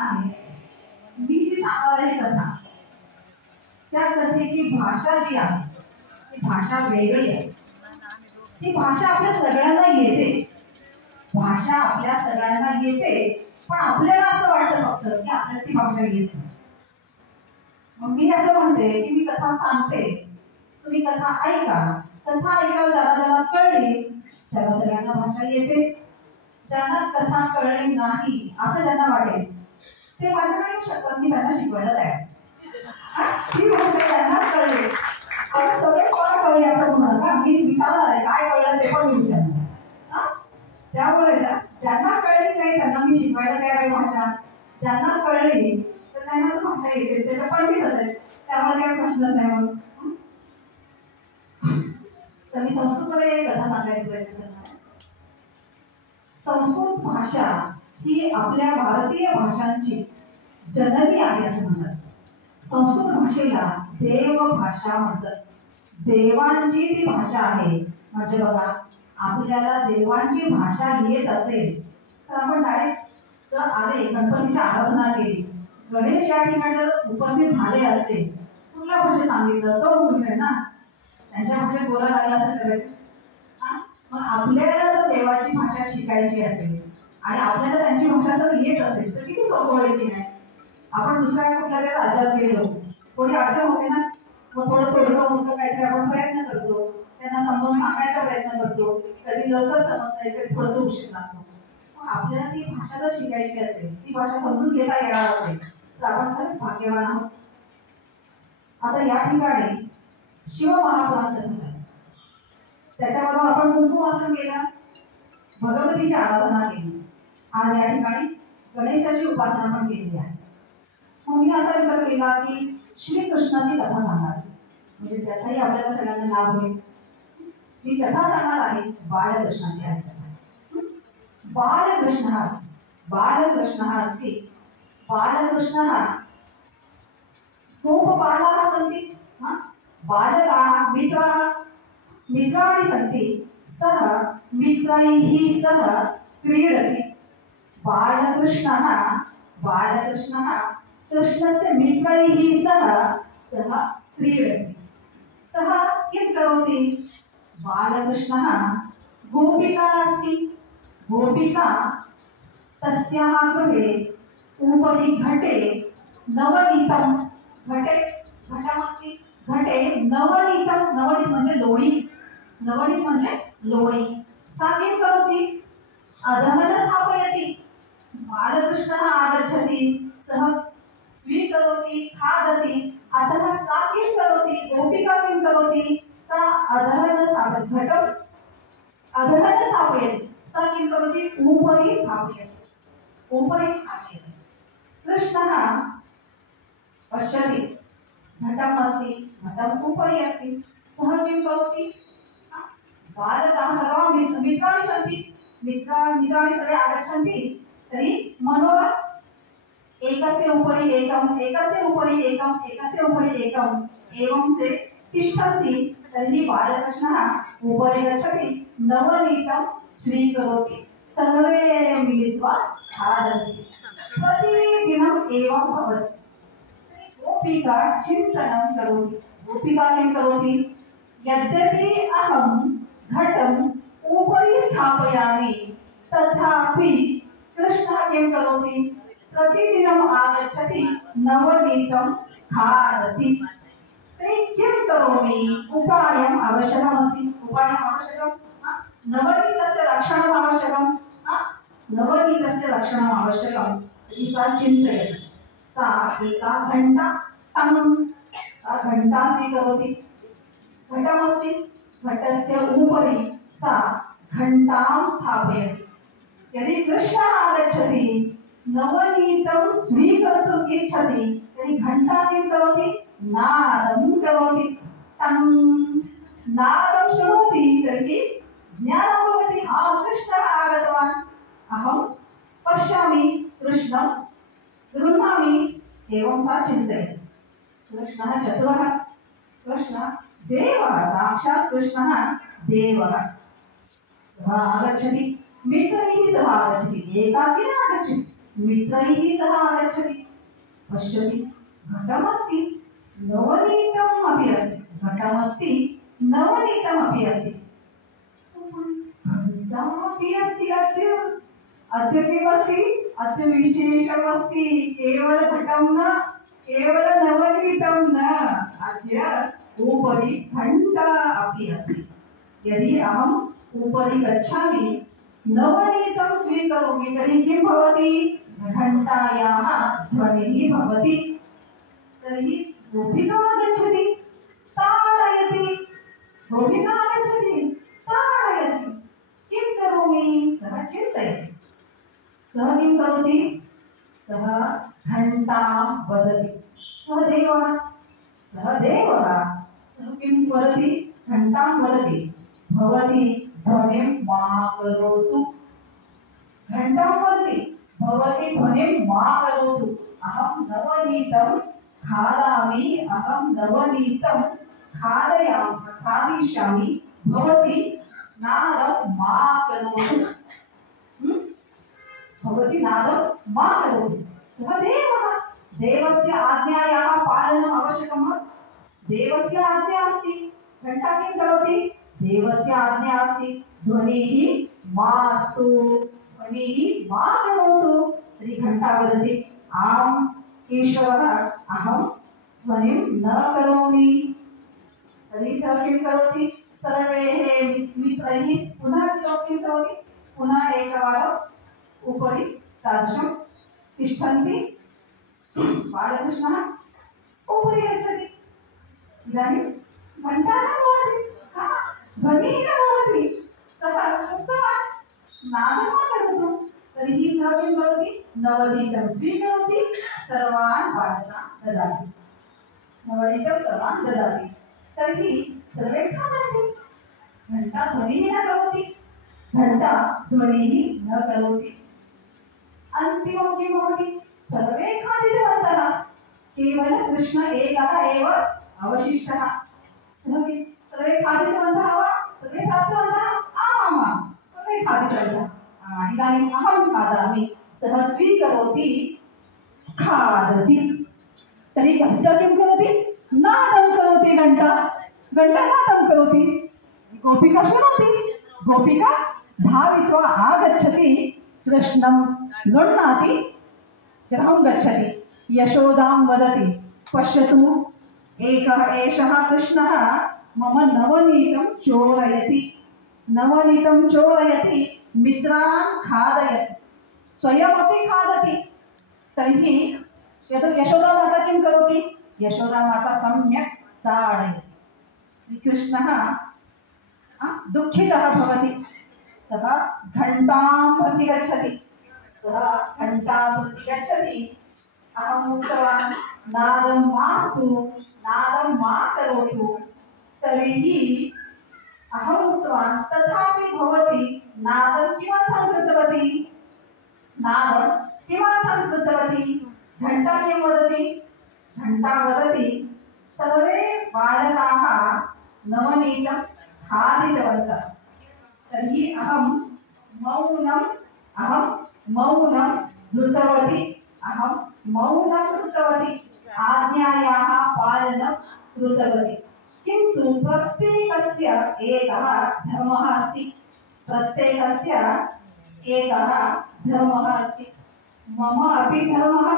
आहे मी जी सांगणार आहे कथा, त्या कथेची भाषा जी आहे ती भाषा वेगळी आहे. ती भाषा आपल्या सगळ्यांना येते, भाषा आपल्या सगळ्यांना येते, पण आपल्याला असं वाटतं फक्त की आपल्याला ती भाषा येत नाही. मग मी असं म्हणते की मी कथा सांगते, तुम्ही कथा ऐका. कथा ऐकायला ज्याला कळली त्याला सगळ्यांना भाषा येते. ज्यांना कथा कळली नाही असं ज्यांना वाटेल ते माझ्याकडे येऊ शकतात, मी त्यांना शिकवायला तयार. ही भाषा त्यांना कळली, आता सगळे कोण कळले असं म्हणणार का? मी विचारणार आहे काय कळलं ते पण मी विचारणार. त्यामुळे ज्यांना कळली नाही त्यांना मी शिकवायला तयार आहे भाषा. ज्यांना कळली तर त्यांना भाषा येते, त्याचं पंडित असेल, त्यामुळे काही प्रश्नच नाही. मग तर मी संस्कृतमध्ये कथा सांगायचा प्रयत्न करणार. संस्कृत भाषा ही आपल्या भारतीय भाषांची जननी आहे असं म्हणतात. संस्कृत भाषेला देव भाषा म्हणतात. देवांची ती भाषा आहे. म्हणजे बघा, आपल्याला देवांची भाषा येत असेल तर आपण डायरेक्ट जर आले, गणपतीची आराधना केली, गणेश या ठिकाणी जर उपस्थित झाले असते, कुठल्या भाषेत सांगितलं असतं तुम्ही ना, त्यांच्या भाषेत बोलायला लागला असं करायचं. मग आपल्याला जर देवाची भाषा शिकायची असेल आणि आपल्याला त्यांची भाषा जर येत असेल तर किती सोपं होईल की नाही. आपण दुसऱ्या कुठल्या तरी राज्यात गेलो, थोडी अडचण होते ना, मग थोडं मोठं काहीतरी आपण प्रयत्न करतो, त्यांना समजावून सांगायचा प्रयत्न करतो. कधी लवकर समजतंय, कधी थोडंसं उशीर लागतो. मग आपल्याला ती भाषा जर शिकायची असेल, ती भाषा समजून घेता येणार असेल तर आपण खरंच भाग्यवान आहोत. आता या ठिकाणी शिव महापुराण कथा झाली, त्याच्याबरोबर आपण कुंकुम वाचन केलं, भगवतीची आराधना केली, आज या ठिकाणी गणेशाची उपासना पण केली आहे. मग मी असा विचार केला की श्रीकृष्णाची कथा सांगावी, म्हणजे त्याचाही आपल्याला सगळ्यांना लाभ होईल. मी कथा सांगणार आहे बालकृष्णाची आहे कथा. बालकृष्ण अस्ति बालकृष्णः गोपबालाः सन्ति, बालकाः मित्राणि सन्ति, सः मित्रैः सह क्रीडति. बालकृष्णः कृष्णस्य मित्रैः सह क्रीडति. सः किं करोति? बालकृष्णः गोपिका अस्ति, गोपिका तस्याः गृहे उपरि घटे नवनीतं, घटमस्ति, घटे नवनीतं, नवनीत म्हणजे लोणी, नवनीत म्हणजे लोणी. सा किं करोति? अधमन स्थापयति. बालकृष्णः आगच्छति, सः स्वीकरोति, खादति. अतः सा किं करोति? गोपिका किं करोति? सा अधमन स्थापयति, अधमन स्थापयति. सा किं करोति? उपरि स्थापयति. कृष्णः पश्यति, घटम् अस्ति, घटम् उपरि अस्ति. सः किं करोति? बालकाः सर्वाः मित्राणि सन्ति, मित्राणि सर्वे आगच्छन्ति. तर्हि मनोरथ एकस्य उपरि एकम्, एकस्य उपरि एकम्, एकस्य उपरि एकम्, एवं ते तिष्ठन्ति. तर्हि बालकृष्णः उपरि गच्छति, नवनीतं स्वीकरोति, सर्वे मिलित्वा खादन्ति. प्रतिदिनम् एवं भवति. गोपिका चिन्तनं करोति. गोपिका किं करोति? यद्यपि अहं घटम् उपरि स्थापयामि तथापि कृष्णः किं करोति? प्रतिदिनम् आगच्छति, नवनीतं खादति. तर्हि किं करोमि? उपायम् आवश्यकमस्ति. उपायम् आवश्यकं, नवनीतस्य रक्षणम् आवश्यकं, नवनीतस्य रक्षणम् आवश्यकं. सा चिन्तयति. सा एका घण्टा घण्टा स्वीकरोति. घटमस्ति, घटस्य उपरि सा घण्टां स्थापयति. यदि कृष्णः आगच्छति, नवनीतं स्वीकर्तुम् इच्छति, तर्हि घण्टा किं करोति? नादं करोति. नादं शृणोति, तर्हि ज्ञानं भवति, कृष्णः आगतवान्, अहं पश्यामि, कृष्णं गृह्णामि. एवं सा चिन्तयति. कृष्णः चतुरः, कृष्णः देवः, साक्षात् कृष्णः देवः. सः आगच्छति, मित्रैः सह आगच्छति, एकाकी न आगच्छति, मित्रैः सह आगच्छति, पश्यति घटमस्ति नवनीतमपि अस्ति, घटमस्ति नवनीतमपि अस्ति, घटापि अस्ति अस्य, अद्य किमस्ति, अद्य विशेषमस्ति, केवल घटं न, केवल नवनीतं न, अद्य उपरि घंटा अपि अस्ति। यदि अहम् उपरि गच्छामि नवनीतं स्वीकरोमि तर्हि किं भवति, घंटायाः ध्वनिः भवति। तर्हि गोपिका आगच्छति ताडयति, गोपिका आगच्छति ताडयति, किं करोमि, सः चिन्तयति, सः किं करोति, सः घंटां वदति, सः देवः, सः किं वदति, घंटां वदति, भवती ध्वनिं मा करोतु, घंटां वदति, भवती ध्वनिं मा करोतु, अहं नवनीतं खादामि, अहं नवनीतं खादिष्यामि, भवती नादं मा करोतु, भवती नादं मा करोतु। सः देवः, देवस्य आज्ञायाः पालनम् आवश्यकम्, देवस्य आज्ञा अस्ति, घंटा किं करोति, देवस्य आज्ञा अस्ति, ध्वनिः मास्तु, ध्वनिः मा करोतु, तर्हि घंटा वदति आम् ईश्वरः अहं ध्वनिं न करोमि। तर्हि सः किं करोति, सर्वैः मित्रैः पुनः किं करोति, पुनः एकवारम् उपरि तादृशं तिष्ठन्ति, बालकृष्णः उपरि गच्छति, इदानीं घंटा न भवति, ध्वनिः न भवति, सः उक्तवान् नादं मा करोतु, तर्हि सः किं करोति, नवनीतं स्वीकरोति, सर्वान् बालकान् ददाति, नवनीतं सर्वान् ददाति, तर्हि सर्वे खादन्ति, घंटा ध्वनिः न करोति, घंटा ध्वनिः न करोति, अन्तिमं किं भवति, सर्वे खादितवन्तः, केवल कृष्ण एकः एव अवशिष्टः, सर्वे खादितवन्तः वा, सर्वे खादितवन्तः, आमां सर्वे खादितवन्तः, इदानीम् अहं खादामि, सः स्वीकरोति खादति, तर्हि घंटा किं करोति, नादं करोति, घंटा नादं करोति, गोपिका शृणोति, गोपिका धावित्वा आगच्छति, कृष्णं गृह्णाति, गृहं गच्छति, यशोदां वदति पश्यतु एकः एषः कृष्णः मम नवनीतं चोरयति, नवनीतं चोरयति, मित्रान् खादयति, स्वयमपि खादति, तर्हि यशोदा माता किं करोति, यशोदा माता सम्यक् ताडयति, कृष्णः दुःखितः भवति, सः घंटां प्रति गच्छति, अहम् उक्तवान् नादं मास्तु, नादं मा करोतु, तर्हि अहम् उक्तवान् तथापि भवती नादं किमर्थं कृतवती, नादं किमर्थं कृतवती, घंटा किं वदति, घंटा वदति सर्वे बालकाः नवनीतं खादितवन्तः, तर्हि अहं मौनं धृतवती, आज्ञायाः पालनं कृतवती, किन्तु प्रत्येकस्य एकः धर्मः अस्ति, मम अपि धर्मः,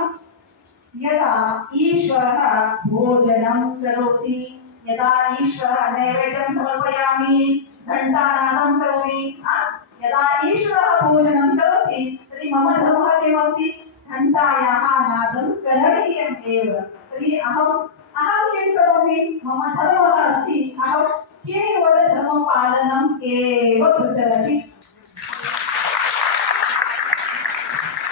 यदा ईश्वरः भोजनं करोति, यदा ईश्वरः नैवेद्यं समर्पयामि, घंटानादं करोमि, यदा ईश्वरः भोजनं करोति तर्हि मम धर्मः किमस्ति, घंटायाः नादं करणीयम् एव, तर्हि अहं किं करोमि, मम धर्मः अस्ति, अहं केवल धर्मपालनम् एव कृतवती।